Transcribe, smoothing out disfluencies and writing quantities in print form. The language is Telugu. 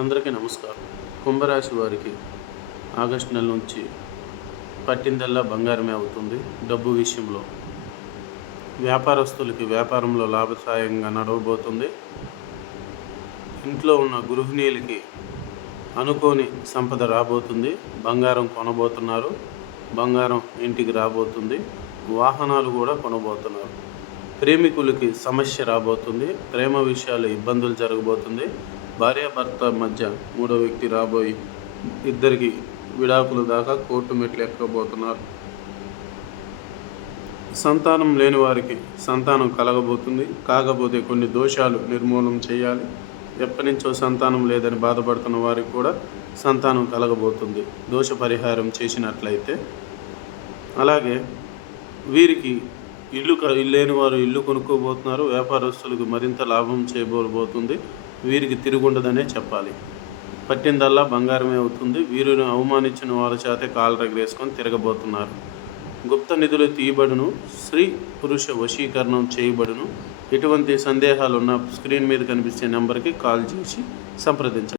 అందరికీ నమస్కారం. కుంభరాశి వారికి ఆగస్టు నెల నుంచి పట్టిందల్లా బంగారమే అవుతుంది. డబ్బు విషయంలో వ్యాపారస్తులకి వ్యాపారంలో లాభసాయంగా నడవబోతుంది. ఇంట్లో ఉన్న గృహిణీలకి అనుకోని సంపద రాబోతుంది. బంగారం కొనబోతున్నారు. బంగారం ఇంటికి రాబోతుంది. వాహనాలు కూడా కొనబోతున్నారు. ప్రేమికులకి సమస్య రాబోతుంది. ప్రేమ విషయాలు ఇబ్బందులు జరగబోతుంది. భార్యాభర్త మధ్య మూడో వ్యక్తి రాబోయి ఇద్దరికి విడాకుల దాకా కోర్టు మెట్లు ఎక్కబోతున్నారు. సంతానం లేని వారికి సంతానం కలగబోతుంది. కాకపోతే కొన్ని దోషాలు నిర్మూలన చేయాలి. ఎప్పటి నుంచో సంతానం లేదని బాధపడుతున్న వారికి కూడా సంతానం కలగబోతుంది దోష పరిహారం చేసినట్లయితే. అలాగే వీరికి ఇల్లు లేని వారు ఇల్లు కొనుక్కోబోతున్నారు. వ్యాపారస్తులకు మరింత లాభం చేయబోతుంది. వీరికి తిరుగుండదనే చెప్పాలి. పట్టిందల్లా బంగారమే అవుతుంది. వీరిని అవమానించిన వారి చేతే కాలు రగరేసుకొని తిరగబోతున్నారు. గుప్త నిధులు తీయబడును. స్త్రీ పురుష వశీకరణం చేయబడును. ఎటువంటి సందేహాలున్నా స్క్రీన్ మీద కనిపించే నెంబర్కి కాల్ చేసి సంప్రదించండి.